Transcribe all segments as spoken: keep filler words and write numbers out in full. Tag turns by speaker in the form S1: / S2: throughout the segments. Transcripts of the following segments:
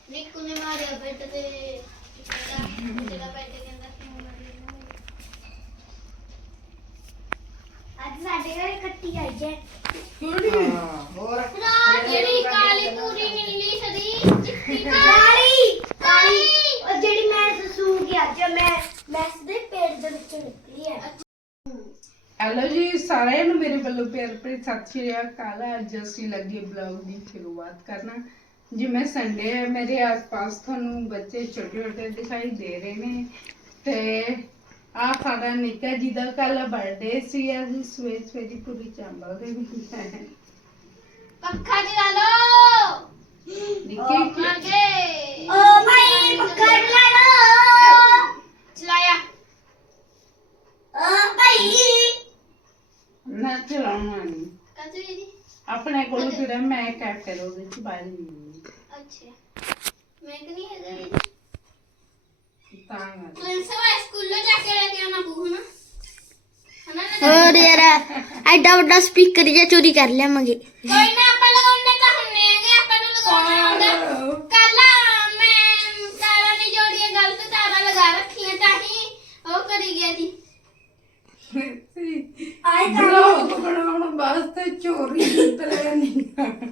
S1: निक्कू ने मारिया बेड ते तेरा बेड कहंदा क्यों मारी आज साडे घर इकट्ठी आई है
S2: ਕਿਹੜੀ
S3: ਹੋਰ
S1: रात जेडी काली पूरी नीली सदी चिट्टी काली काली और जेडी मैं ससू की आज मैं मैस दे पेट दे विच निकली है
S2: हेलो जी साਰਿਆਂ ਨੂੰ ਮੇਰੇ ਵੱਲੋਂ ਪਿਆਰ ਭਰੀ ਸਤਿ ਸ਼੍ਰੀ ਅਕਾਲ। ਅੱਜ ਅਸੀਂ ਲੱਗੇ ਬਲੌਗ ਦੀ ਸ਼ੁਰੂਆਤ ਕਰਨਾ। ਜਿਵੇਂ ਸੰਡੇ ਹੈ ਮੇਰੇ ਆਸ-ਪਾਸ ਤੁਹਾਨੂੰ ਬੱਚੇ ਛੋਟੇ-ਛੋਟੇ ਦਿਖਾਈ ਦੇ ਰਹੇ ਨੇ ਤੇ ਆ ਸਾਡਾ ਨਿੱਕਾ ਜੀ ਦਾ ਕੱਲ ਬਰਥਡੇ ਸੀ। ਅਸੀਂ ਸਵੇਰ ਸਵੇਰੀ ਪੂਰੀ ਚਾਂਬਲ ਦੇ ਵਿੱਚ ਹੈ
S1: पक्का चला लो
S2: ਨਿੱਕੇ
S1: मर गए ओ भाई पक्का चला लो चलाया ओ भाई
S2: ਨਾ ਚਲਾਉਣਾ ਨਹੀਂ
S1: कतु जी
S2: ਆਪਣੇ ਕੋਲ ਜਿਹੜਾ ਮੈਂ ਕੈਫੇ ਦੇ ਵਿੱਚ ਬਾਹਰ ਨਹੀਂ
S1: अच्छा मैं तो नहीं है गई
S2: ਤਾਂ ਗਾ
S1: प्रिंस वा स्कूल लो जाके लेके आना बू है ना
S4: और यार एडा बड़ा स्पीकर जे चोरी कर लियावांगे
S1: कोई ना आपा लगाउने का हमने आगे आपा नु लगाना आंदा कल मैं तारा ने जोड़ी गलत तारा लगा रखी है ताही ओ करी गया थी
S2: ਆਏ ਬਲੌਗ ਬਣਾਉਣ ਵਾਸਤੇ ਚੋਰੀ ਨਿਕਲਿਆ ਨਹੀਂ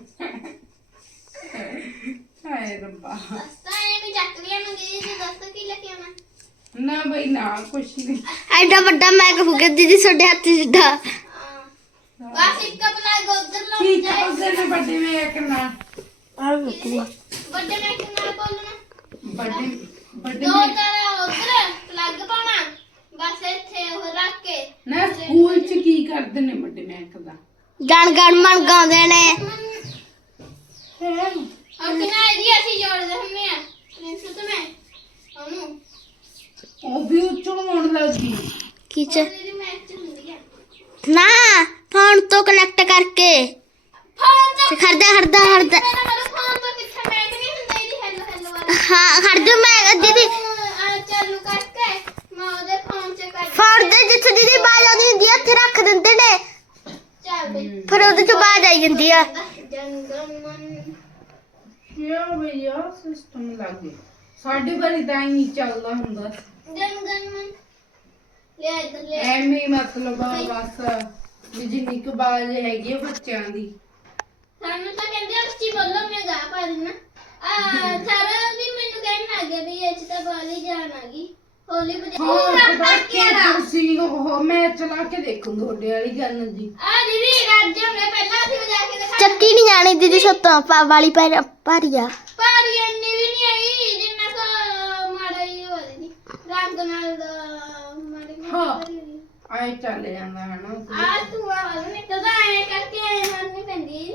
S2: ਹਾਏ ਰੱਬਾ
S1: रास्ता है भी चक्रिया में गई तो दस की लेके आना
S2: ਨਾ ਬਈ ਨਾ ਕੁਛ ਨਹੀਂ
S4: एडा बड़ा मैक फूके दीदी सोडे हाथ सीधा
S1: बस एक प्लग उधर लो
S2: ਠੀਕ ਹੈ ਉਹਦੇ ਨੇ ਵੱਡੇ ਮੈਂ ਇੱਕ ਨਾ
S1: बड़े में किनारे बोलना
S2: ਵੱਡੇ ਵੱਡੇ
S1: दो
S2: ਮੈਂ
S1: तारा उधर प्लग पाना बस इथे वो रख के
S2: ਨਾ ਸਕੂਲ ਚ ਕੀ ਕਰਦੇ ਨੇ ਵੱਡੇ ਮੈਂ ਇੱਕ ਦਾ
S4: गान गान मन गाਉਂਦੇ ਨੇ
S1: और किनारे दी ऐसी जोड़ दे हमने प्रिंस तो मैं अनु
S2: ਉਹ ਵੀ ਉੱਚੋਂ ਹੋਣ ਲੱਗੀ
S4: खींच
S1: मेरी मैच हुंदी है
S4: ना फोन तो कनेक्ट करके
S1: फोन तो
S4: खरदा खरदा खरदा
S1: मेरा मेरा फोन तो किथे मैच नहीं हुंदा इदी हेलो हेलो वाला
S4: हाँ खरदू मैं दीदी
S1: आ चालू करके मैं ओदे फोन से कर
S4: फोन दे जिथे दीदी बाज आदी हुंदी है ਉੱਥੇ ਰੱਖ ਦਿੰਦੇ ਨੇ
S1: चल बे
S4: ਫਿਰ ਉਹਦੇ ਚੋਂ ਬਾਜ ਆਈ ਜਾਂਦੀ ਆ
S1: ਜੰਗਮਨ
S2: ਕਿਉਂ ਭਈਆ ਸਿਸਟਮ ਲੱਗ ਗਿਆ ਸਾਡੇ ਵਾਰੀ ਤਾਂ ਹੀ ਨਹੀਂ ਚੱਲਦਾ ਹੁੰਦਾ
S1: ਜੰਗਮਨ ਲੈ ਇਧਰ ਲੈ
S2: ਐਵੇਂ ਹੀ ਮਤਲਬ ਆ ਬਸ ਵੀ ਜਿੰਨੀ ਕੁ ਬਾਜ ਹੈਗੀ ਆ ਬੱਚਿਆਂ ਦੀ
S1: ਸਾਨੂੰ ਤਾਂ ਕਹਿੰਦੇ ਉੱਚੀ ਬੋਲੋ ਮੈਂ ਗਾ ਪਾ ਦੇਣਾ ਆ ਸਾਰਾ ਵੀ ਮੈਨੂੰ ਕਹਿਣ ਲੱਗ ਗਿਆ ਵੀ ਇਹ ਚ ਤਾਂ ਬਾਲੀ ਜਾਨ ਆ ਗਈ ਹੋਲੀ ਬਜਾ
S2: ਹੋਰ ਬਾਕੀ ਤੁਸੀਂ ਉਹ ਮੈਂ ਚਲਾ ਕੇ ਦੇਖੂੰ ਤੁਹਾਡੇ ਵਾਲੀ ਗੱਲ ਜੀ
S1: ਆ ਦੀਦੀ ਰੱਜ ਜਾਂਦੇ ਪਹਿਲਾਂ ਅਸੀਂ ਵਜਾ ਕੇ ਦਿਖਾ
S4: ਚੱਕੀ ਨਹੀਂ ਜਾਣੀ ਦੀਦੀ ਸੱਤੋਂ ਪਾ ਵਾਲੀ ਪੈਰ ਭਾਰੀ ਆ
S1: ਪਰ ਇੰਨੀ ਵੀ ਨਹੀਂ ਆਈ ਜਿੰਨਾ ਕੋ ਮਾੜਾ ਹੀ ਹੋ ਰਹੀ ਰੰਗ ਨਾਲ ਦਾ ਮਾੜੀ
S2: ਹਾਂ।
S1: ਮੋਟੀ
S2: ਆਏ ਚੱਲ ਜਾਂਦਾ ਹੈ ਨਾ
S1: ਆ ਤੂੰ ਆ ਨੇ ਤਾਂ ਐ ਕਰਕੇ ਐ ਮਾਰਨੀ ਪੈਂਦੀ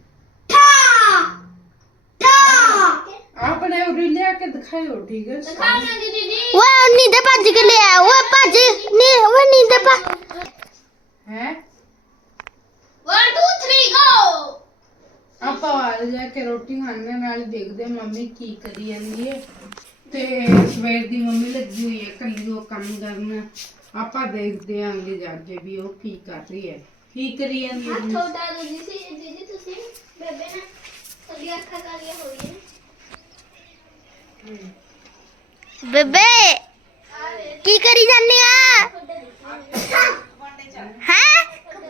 S2: ਆਪਣੇ ਉਰੇ ਲਿਆ ਕੇ ਦਿਖਾਇਓ ਠੀਕ ਹੈ
S1: ਦਿਖਾਵਾਂਗੇ ਦੀਦੀ
S4: ਓਏ ਉਨੀ ਦੇ ਭੱਜ ਕੇ ਲਿਆ ਓਏ ਭੱਜ ਨੀ ਓਏ ਨੀ ਦੇ ਭੱਜ
S2: ਹੈ
S1: one two three go
S2: ਆਪਾਂ ਆ ਜਾ ਕੇ ਰੋਟੀ ਖਾਣੇ ਨਾਲ ਦੇਖਦੇ ਹਾਂ ਮੰਮੀ ਕੀ ਕਰੀ ਜਾਂਦੀ ਹੈ ਤੇ ਸਵੇਰ ਦੀ ਮੰਮੀ ਲੱਗੀ ਹੋਈ ਹੈ ਕੱਲੀ ਉਹ ਕੰਮ ਕਰਨ ਆਪਾਂ ਦੇਖਦੇ ਆਂਗੇ ਜਾ ਕੇ ਵੀ ਉਹ ਕੀ ਕਰ ਰਹੀ ਹੈ ਕੀ ਕਰੀ ਜਾਂਦੀ ਹੈ
S1: ਹੱਥ ਉਡਾ ਦੋ ਜੀ ਦੀਦੀ ਤੁਸੀਂ ਬੇਬੇ ਨਾ ਤੁਹਾਡੀ ਅੱਖਾਂ ਕਾਲੀਆਂ ਹੋ ਗਈਆਂ
S4: ਬੇਬੇ ਕੀ ਕਰੀ ਜਾਂਦੀ ਆ ਹੈ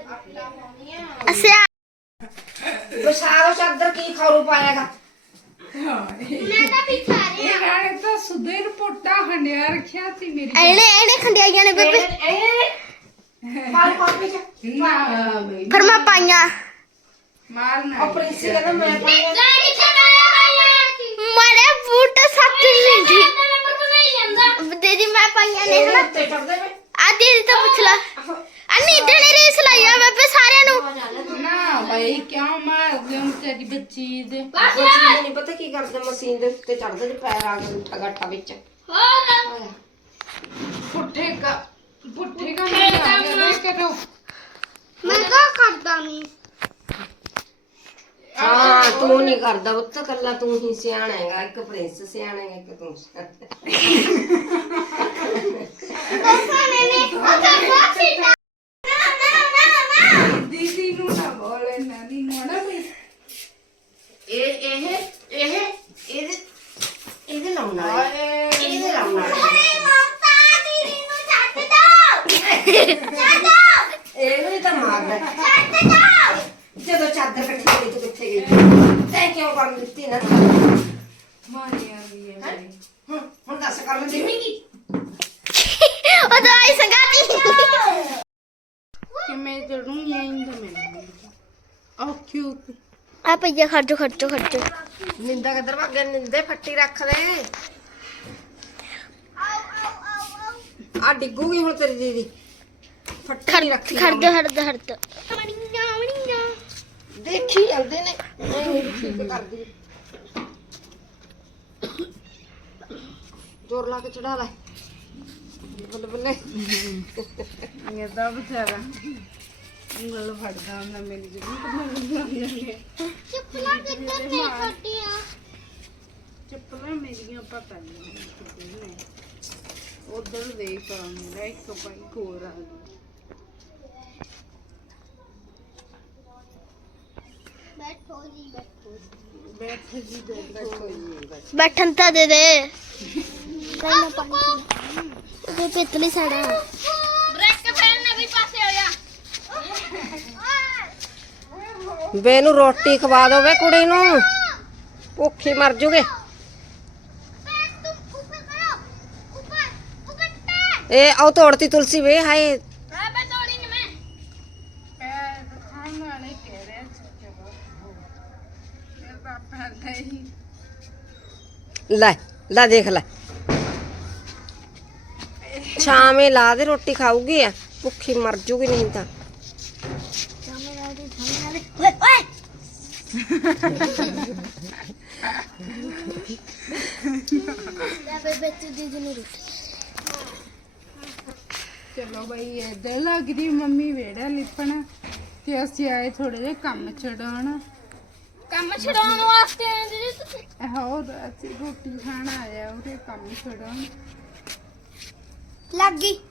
S4: ਅੱਛਾ
S3: ਬਸਾਰੋ ਚਾਦਰ ਕੀ ਖਰੂ ਪਾਏਗਾ
S1: ਮੈਂ ਤਾਂ ਪਿੱਛੇ ਆ ਰਹੀ
S2: ਇਹ ਗਾਣੇ ਤਾਂ ਸੁਧੀਰ ਪੋਟਾ ਹੰਡਿਆ ਰੱਖਿਆ ਸੀ ਮੇਰੀ
S4: ਇਹਨੇ ਇਹਨੇ ਖੰਡਿਆਈਆਂ ਨੇ ਬੇਬੇ
S3: ਪਾਲ ਪਾਲ ਵਿੱਚ
S2: ਨਾ ਬਈ
S4: ਫਿਰ ਮੈਂ ਪਾਈਆਂ
S2: ਮਾਰਨਾ
S3: ਉਹ ਪ੍ਰਿੰਸੀ ਕਹਿੰਦਾ ਮੈਂ ਪਾਏਗਾ
S1: ਜਾ ਕਿੱਥੇ ਮਾਰਿਆ ਪਾਇਆ
S4: ਮਾਰੇ ਬੂਟ ਸੱਤ ਮਿੰਟ
S1: ਤਾਂ ਨੰਬਰ ਬਣਾਈ ਜਾਂਦਾ
S4: ਦੀਦੀ ਮੈਂ ਪਾਈਆਂ ਨੇ ਹਨਾ
S3: ਤੇ ਚੜਦੇ ਵੇ
S4: ਆ ਦੀਦੀ ਤੋਂ ਪੁੱਛ ਲਾ ਅੰਨੀ ਡਣੇ ਰੇਸ ਲਾਈ ਆ ਬੇਬੇ ਸਾਰਿਆਂ ਨੂੰ
S2: ਨਾ ਬਈ ਕਿਉਂ ਮਾਰਦੇ ਹੋ ਤੇਰੀ ਬੱਚੀ ਦੇ
S1: ਬਸ
S3: ਉਹ ਚੀਜ਼ ਨਹੀਂ ਪਤਾ ਕੀ ਕਰਦੇ ਮਸ਼ੀਨ ਦੇ ਉੱਤੇ ਚੜਦੇ ਤੇ ਪੈਰ ਆ ਗਏ ਉੱਠਾ ਗੱਟਾ ਵਿੱਚ
S1: ਹੋਰ
S2: ਪੁੱਠੇ ਕਾ ਪੁੱਠੇ ਕਾ ਨਾ ਕਰੋ
S4: ਮੈਂ ਤਾਂ ਕਰਦਾ ਨਹੀਂ
S3: ਹਾਂ ਤੂੰ ਨਹੀਂ ਕਰਦਾ ਉੱਤ ਕੱਲਾ ਤੂੰ ਹੀ ਸਿਆਣਾ ਹੈਗਾ ਇੱਕ ਪ੍ਰਿੰਸ ਸਿਆਣਾ ਹੈਗਾ ਇੱਕ ਤੂੰ
S2: ਦੀਦੀ ਨੂੰ ਨਾ ਬੋਲੇ ਨਾਨੀ ਨੂੰ ਨਾ ਬਈ ਇਹ ਇਹ ਇਹ ਇਹ
S3: ਲਾਉਣ ਵਾਲਾ ਇਹਦੇ ਲਾਉਣ ਵਾਲਾ
S1: ਮਮਤਾ ਦੀਦੀ ਨੂੰ ਛੱਡ ਦੋ ਛੱਡ ਦੋ
S3: ਇਹਨੂੰ ਹੀ ਤਾਂ ਮਾਰਨਾ
S1: ਛੱਡ ਦੋ
S3: ਜਦੋਂ ਚਾਦਰ ਇਕੱਠੀ ਕਰੀ ਤੂੰ ਕਿੱਥੇ ਗਈ ਤੈਂ ਕਿਉਂ ਕਰਨ ਦਿੱਤੀ ਨਾ
S2: ਮਾਰਿਆ ਵੀ ਹੈ ਮੇਰੀ।
S3: ਹੁਣ ਹੁਣ ਦੱਸ ਕਰਨ ਦੇਵੇਂਗੀ
S4: ਉਹ ਦਵਾਈ ਸੰਗਾਤੀ
S2: ਕਿ ਮੈਂ ਜੜੂੰਗੀ ਆਇੰਦਾ ਮੈਨੂੰ ਉਹ ਕਿਊਟ
S4: ਆ ਪਈਆ ਖਰਚੋ ਖਰਚੋ ਖਰਚੋ
S3: ਨਿੰਦਾ ਕਿੱਧਰ ਭੱਗ ਗਿਆ ਨਿੰਦੇ ਫੱਟੀ ਰੱਖ ਲੈ ਆ ਡਿੱਗੂਗੀ ਹੁਣ ਤੇਰੀ ਦੀਦੀ ਫੱਟੀ ਰੱਖੀ
S4: ਖਰਚੋ ਖਰਚੋ ਖਰਚੋ
S3: ਦੇਖੀ ਜਾਂਦੇ ਨੇ ਨਹੀਂ ਠੀਕ ਕਰਦੀ ਜ਼ੋਰ ਲਾ ਕੇ ਚੜਾ ਲੈ ਬੱਲੇ ਬੱਲੇ
S2: ਇਹਦਾ ਵਿਚਾਰਾ ਉਂਗਲ ਫੜਦਾ ਹੁੰਦਾ ਮੇਰੀ ਜਿਹੜੀ ਤੇ ਮੈਨੂੰ ਲੱਗ ਜਾਂਦੇ
S1: ਚੁੱਪਲਾ ਕਿੱਧਰ ਨੇ ਛੋਟੀਆਂ
S2: ਚੱਪਲਾਂ ਮੇਰੀਆਂ ਪਤਾ ਨਹੀਂ ਕਿੱਥੇ ਨੇ ਉਧਰ ਦੇਖ ਆ ਮੇਰਾ ਇੱਕ ਬਾਈਕ ਹੋਰ ਆ ਗਿਆ
S1: ਬੈਠੋ ਜੀ ਬੈਠੋ
S2: ਬੈਠ ਜੀ ਦੇ ਬੈਠੋ ਜੀ ਬਸ
S4: ਬੈਠਣ ਤਾਂ ਦੇ ਦੇ ਮੈਂ ਪਾਣੀ ਉਹ ਪਿੱਤਲੀ ਸਾੜਾ
S1: ਬ੍ਰੇਕ ਫੇਰ ਨਵੀਂ ਪਾਸੇ ਹੋ ਜਾ
S3: ਬੇ ਨੂੰ ਰੋਟੀ ਖਵਾ ਦੋ ਵੇ ਕੁੜੀ ਨੂੰ ਭੁੱਖੀ ਮਰ ਜੂਗੇ
S1: तुम ऊपर करो ऊपर ऊपर पैर
S3: ਇਹ ਆਉ ਤੋੜਤੀ ਤੁਲਸੀ ਵੇ ਹਾਏ
S1: मैं मैं तोड़ी नहीं मैं
S2: ਪੈਰ ਖਾਣ ਵਾਲੇ ਕਹਿ ਰਹੇ ਸੀ ਮੇਰੇ ਪਾਪਾ ਨਹੀਂ
S3: ਲੈ ਲੈ ਦੇਖ ਲੈ ਸ਼ਾਮੇ ਲਾ ਦੇ ਰੋਟੀ ਖਾਊਗੀ ਆ ਭੁੱਖੀ ਮਰ ਜੂਗੀ ਨਹੀਂ ਤਾਂ
S2: ਚਲੋ ਬਈ ਇੱਧਰ ਲੱਗਦੀ ਮੰਮੀ ਵੇੜਾ ਲਿਪਣ ਤੇ ਅਸੀਂ ਆਏ ਥੋੜੇ ਜਿਹਾ ਕੰਮ ਛਡਾਉਣ
S1: ਕੰਮ ਛਡਾਉਣ ਵਾਸਤੇ ਆਏ ਦੀਦੀ ਤੁਸੀਂ
S2: ਹੋਰ ਅਸੀਂ ਰੋਟੀ ਖਾਣ ਆਇਆ ਉਹਦੇ ਕੰਮ ਛਡਾਉਣ
S4: ਲੱਗ ਗਈ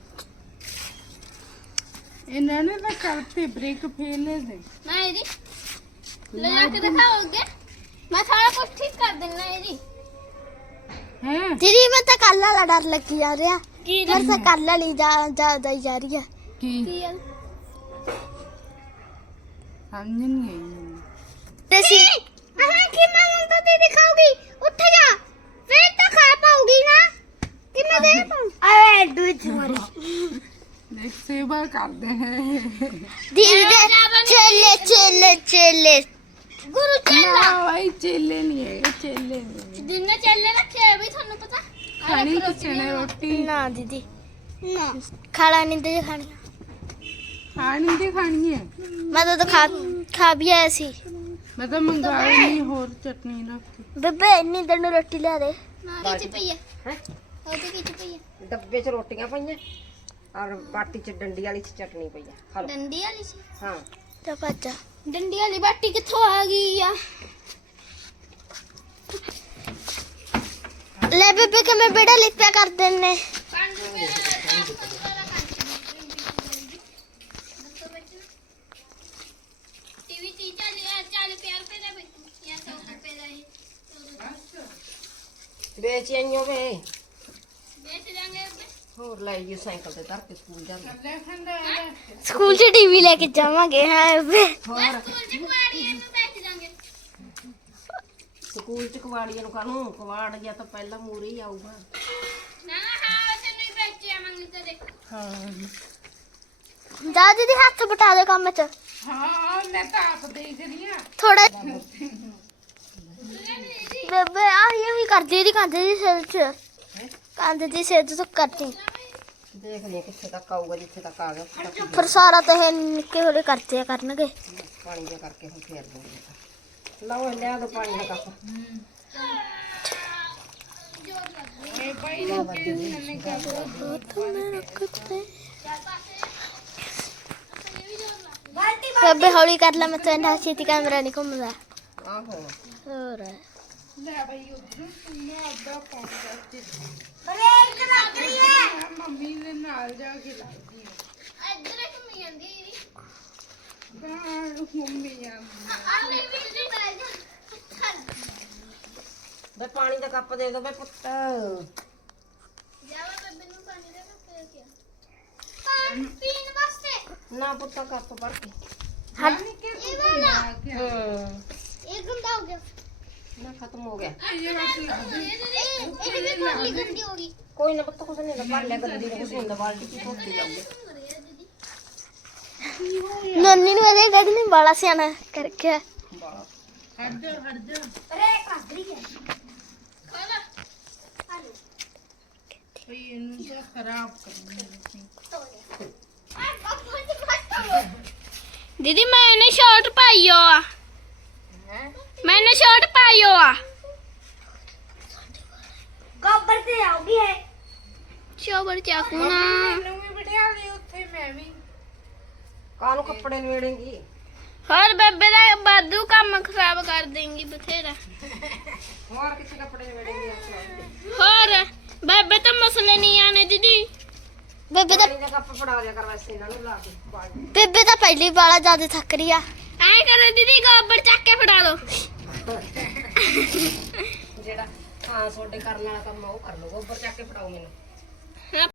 S2: ਇਹਨਾਂ ਨੇ ਤਾਂ ਕਰਤੇ ਬ੍ਰੇਕ ਫੇਲੇ ਦੇ
S1: मैं जी ले जाके दिखाओगे मैं सारा कुछ ठीक कर देना है जी
S2: ਹੈ
S4: ਦੀਦੀ ਮੈਂ ਤਾਂ ਕੱਲ ਵਾਲਾ ਡਰ ਲੱਗੀ ਜਾ ਰਿਹਾ ਮੈਂ ਤਾਂ ਕੱਲ ਵਾਲੀ ਜਾ ਜ਼ਿਆਦਾ ਹੀ ਜਾ ਰਹੀ ਆ
S2: ਕੀ
S1: की है
S2: ਸਮਝ ਨਹੀਂ ਆਈ ਮੈਨੂੰ।
S4: ਤੇ ਸੀ
S1: हाँ कि मैं ममता दीदी खाऊंगी उठ जा फिर तो खा पाऊंगी ना कि मैं दे पाऊं
S4: ਆਏ ਦੁੱਧ ਮਾਰੀ
S2: ਦੇਖ ਸੇਵਾ ਕਰਦੇ ਹੈ
S4: ਦੀਦੀ ਦੇ ਚੇਲੇ ਚੇਲੇ ਚੇਲੇ
S1: गुरु चेला
S2: ਨਾ ਭਾਈ ਚੇਲੇ ਨਹੀਂ ਹੈ ਚੇਲੇ ਨਹੀਂ
S1: दिन में चेले रखे है भी थानू पता
S2: ਖਾਣੀ ਕਿਸੇ ਨੇ ਰੋਟੀ
S4: ਨਾ ਦੀਦੀ
S1: ना
S4: ਖਾਣਾ ਨਹੀਂ ਤੇ ਖਾਣੀ
S2: ਖਾਣੀ ਤੇ ਖਾਣੀ ਹੈ
S4: ਮੈਂ ਤਾਂ ਖਾ ਖਾ ਵੀ ਆਇਆ ਸੀ
S2: ਮੈਂ ਤਾਂ ਮੰਗਾਈ ਨਹੀਂ ਹੋਰ ਚਟਨੀ ਰੱਖ ਕੇ
S4: ਬੇਬੇ ਇੰਨੀ ਦਿਨ ਨੂੰ ਰੋਟੀ ਲਿਆ ਦੇ
S1: ना की पई है
S3: ਹੈ
S1: ओते की पई है
S3: ਡੱਬੇ 'ਚ ਰੋਟੀਆਂ ਪਈਆਂ ਔਰ ਬਾਟੀ 'ਚ ਡੰਡੀ ਵਾਲੀ 'ਚ ਚਟਨੀ ਪਈ ਆ ਖਾ ਲਓ
S1: डंडी वाली सी
S3: ਹਾਂ
S4: ਤਾਂ ਭੱਜਾ
S1: डंडी वाली बाटी किथों आ गई या
S4: ਲੈ ਬੇਬੇ ਕਿ ਮੈਂ ਬੇੜਾ ਲਿਪਿਆ ਕਰ ਦਿੰਨੇ
S1: पाँच रुपए पाँच रुपए टीवी तीन चालीस चालीस रुपए का या सौ रुपए का है
S3: ਵੇਚ ਆਈਓ ਵੇ
S1: बेच देंगे
S3: ਹੋਰ ਲੈ ਜੀ ਸਾਈਕਲ ਤੇ ਧਰ ਕੇ ਸਕੂਲ ਜਾਂਦੇ
S2: ਲੈ ਖੰਦਾ
S4: ਸਕੂਲ 'ਚ ਟੀਵੀ ਲੈ ਕੇ ਜਾਵਾਂਗੇ ਹਾਂ ਬੇਬੇ
S3: ਹੋਰ
S1: स्कूल च कुआड़ी में बेच देंगे
S3: ਸਕੂਲ 'ਚ ਕਵਾੜੀਆਂ ਨੂੰ ਕਾਹਨੂੰ ਕਵਾੜ ਜਾਂ ਤਾਂ ਪਹਿਲਾਂ ਮੂਰੇ ਹੀ ਆਊਗਾ
S1: ना ना हाँ वैसे नहीं बेचे मंगी तो देख
S2: ਹਾਂ
S4: ਜਾ ਦੀਦੀ ਹੱਥ ਬਟਾ ਦੇ ਕੰਮ 'ਚ
S2: ਹਾਂ ਮੈਂ ਤਾਂ ਆਪ ਦੇਖ ਰਹੀ ਹਾਂ
S4: ਥੋੜਾ ਬੇਬੇ ਆ ਇਹ ਵੀ ਕਰਦੀ ਦੀ ਕੰਧ ਦੀ ਸਿਰ 'ਚ ਕੰਧ ਦੀ ਸਿਰ 'ਚ ਕਰਦੀ
S3: ਦੇਖਦੇ ਹਾਂ ਕਿੱਥੇ ਤੱਕ ਆਊਗਾ ਜਿੱਥੇ ਤੱਕ ਆ ਗਿਆ ਉੱਥੇ ਤੱਕ
S4: ਫਿਰ ਸਾਰਾ ਤਾਂ ਇਹ ਨਿੱਕੇ ਹੋਲੇ ਕਰਦੇ ਆ ਕਰਨਗੇ
S3: ਪਾਣੀ ਜਿਹਾ ਕਰਕੇ ਹੁਣ ਫੇਰ ਦੂੰਗੇ ਲਓ ਲਿਆ ਦੋ ਪਾਣੀ ਦਾ ਕੱਪ
S2: ਇਹ ਭਾਈ ਰੁਕੇ ਨੇ
S4: ਬੇਬੇ ਹੌਲੀ ਕਰ ਲੈ ਮੈਂ ਤਾਂ ਇੰਨਾ ਛੇਤੀ ਕੈਮਰਾ ਨਹੀਂ ਘੁੰਮਦਾ
S3: ਆਹੋ
S4: ਹੋਰ
S2: ਲੈ ਭਾਈ ਉਧਰ ਤੂੰ ਅੱਧਾ ਪਹੁੰਚਾ ਤੇ
S1: ब्रेक लग रही है
S2: ਮੰਮੀ ਦੇ ਨਾਲ ਜਾ ਕੇ ਲੱਗਦੀ ਹੈ
S1: इधर घूमी जांदी
S2: ਬਾਹਰ ਮੰਮੀ ਆ
S1: आ ले बिजली चला जा
S3: ਵੇ ਪਾਣੀ ਦਾ ਕੱਪ ਦੇ ਦੋ ਵੇ ਪੁੱਤ।
S1: ਜਾਵਾ ਬੇਬੇ ਨੂੰ ਪਾਣੀ ਦਾ ਕੱਪ ਦੇ ਕੇ ਪਾਣੀ ਪੀਣ ਵਾਸਤੇ
S3: ਨਾ ਪੁੱਤ ਕੱਪ ਭਰ ਕੇ।
S1: ਇਹ ਵਾਲਾ
S3: ਹੂੰ
S1: ਇਹ ਗੰਦਾ ਹੋ ਗਿਆ
S3: ਨਾ ਖਤਮ ਹੋ ਗਿਆ।
S1: ਇਹ ਇਹ ਵੀ ਪਾਣੀ ਗੰਦੀ ਹੋ ਗਈ
S3: ਕੋਈ ਨਾ ਪੁੱਤ ਕੁਛ ਨਹੀਂ ਹੁੰਦਾ, ਭਰ ਲਿਆ ਗੱਡੀ ਦਾ ਕੁਛ ਨਹੀਂ ਹੁੰਦਾ, ਬਾਲਟੀ ਚ ਧੋਤੀ ਜਾਊਗੀ।
S4: ਨੋਨੀ ਨੂੰ ਇਹਦੇ ਗੱਡ ਨੇ ਬਾਲਾ ਸਿਆਣਾ ਕਰਕੇ
S2: हट जाओ हट जाओ।
S1: ਅਰੇ ਕਾਦਰੀ ਹੈ ਖਾਲਾ ਆਲੂ
S2: तो ये इनको खराब करना
S1: ਆ ਬਾਬਾ ਜੀ ਫਾਟੋ
S4: दीदी मैंने शर्ट पाई हो मैंने शर्ट पाई हो
S1: गोबर से आओगी है
S4: शोबर चाकू ना
S2: मैंने भी बिठा ली उत्थे मैं भी
S3: ਕਾਹਨੂੰ ਕੱਪੜੇ ਨਵੇੜेंगी?
S4: और बेबे दा बादू काम खराब कर देंगी बथेरा
S3: ਹੋਰ ਕਿੱਥੇ ਕੱਪੜੇ ਨਵੇੜेंगी ਆਪਾਂ?
S4: और बेबे तो मसले नहीं आने दीदी बेबे
S3: ਪਾਣੀ ਦਾ ਕੱਪ ਫੜਾ ਦਿਆ ਕਰ ਵੈਸੇ ਇਹਨਾਂ ਨੂੰ ਲਾ ਕੇ ਬਾਲਟੀ।
S4: बेबे तो पहली बाला ज्यादा थक रही है ऐ करो दीदी गोबर चक के फड़ा दो
S3: ਜਿਹੜਾ ਹਾਂ ਤੁਹਾਡੇ ਕਰਨ ਵਾਲਾ ਕੰਮ ਆ ਉਹ ਕਰ ਲਓ, ਗੋਬਰ ਚੱਕ ਕੇ ਫੜਾਓ ਮੈਨੂੰ।